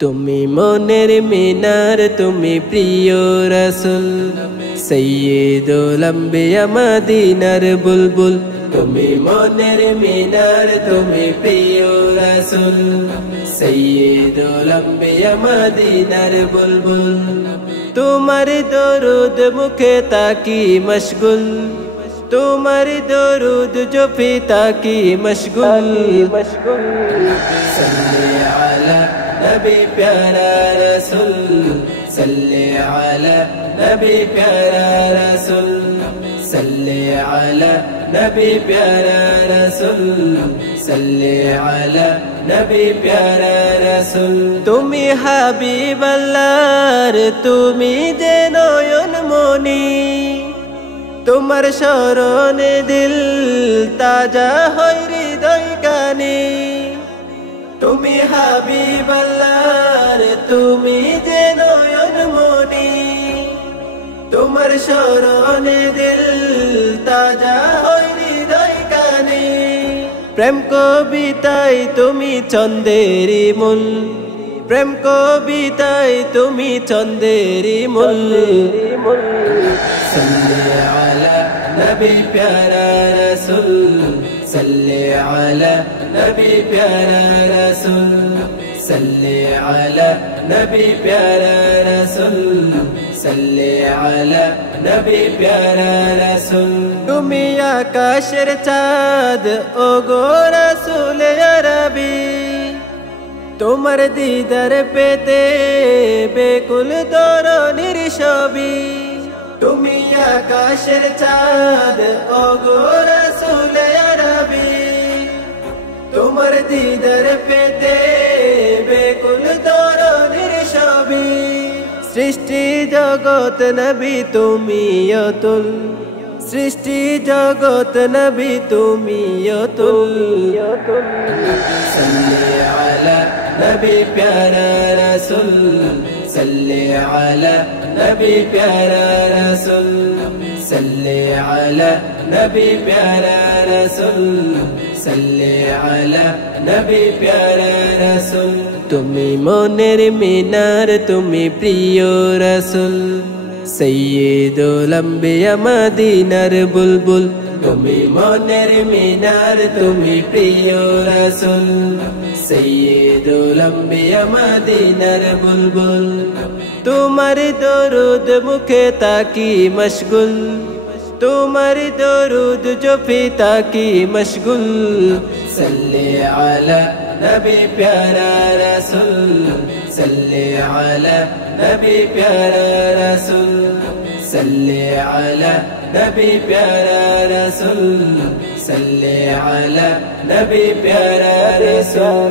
তুমি মনের মিনার তুমি প্রিয় রাসূল সাইয়্যিদুল আম্বিয়া মদিনার বুলবুল। তুমি মনের মিনার তুমি প্রিয় রাসূল সাইয়্যিদুল আম্বিয়া মদিনার বুলবুল। তোমার দরুদ মুখে তাকি মশগুল, তোমার দরুদ জপে তাকি মশগুল। সল্লি আলা नबी प्यारा रसूल, सल्ले अला नबी प्यारा रसूल, सल्ले अला नबी प्यारा रसूल, सल्ले अला नबी प्यारा रसूल। तुमी हबीब अल्लाहर तुमी जे नयन मणि, तुम्हार शरणे दिल ताजा हय हृदय कानी। তুমি হাবিব আল্লাহর তুমি যে নয়ন মণি, তোমার শরণে দিল তাজা হয় হৃদয় কানে। প্রেম কবিতায় তুমি ছন্দেরি মূল, প্রেম কবিতায় তুমি ছন্দেরি মূল। সল্লি আলা নবী প্যারা রাসূল, सल्ले अला नबी प्यारा रसूल, सल्ले अला नबी प्यारा रसूल, सल्ले अला नबी प्यारा रसूल। तुमी आकाशेर चाँद ओ गो रसूल अरबी, तुम्हार दीदार पेते बेकुल तरुणीर छवि। तुमी आकाशेर चाँद ओ गो रसूल अरबी, तुम्हार दीदार पेते बेकुल तरुणीर छवि। सृष्टि जगत नबी तुमी अतुल, सृष्टि जगत नबी तुमी अतुल। सल्ले अला नबी प्यारा रसूल, सल्ले अला नबी प्यारा रसूल, सल्ले अला नबी प्यारा रसूल, सल्ले अला नबी प्यारा रसूल। तुमी मोनेर मिनार तुमी प्रिय रसूल सैय्यिदुल अम्बिया मदीनार बुलबुल। तुमी मोनेर मिनार तुमी प्रिय रसूल सैय्यिदुल अम्बिया मदीनार बुलबुल। तुम्हार दरूद मुखे ताकी मशगुल, तुम्हार दरूद जपे ताकी मशगुल। सल्ले अला नबी प्यारा रसूल, सल्ले अला नबी प्यारा रसूल, सल्ले अला नबी प्यारा रसूल, सल्ले अला नबी प्यारा रसूल।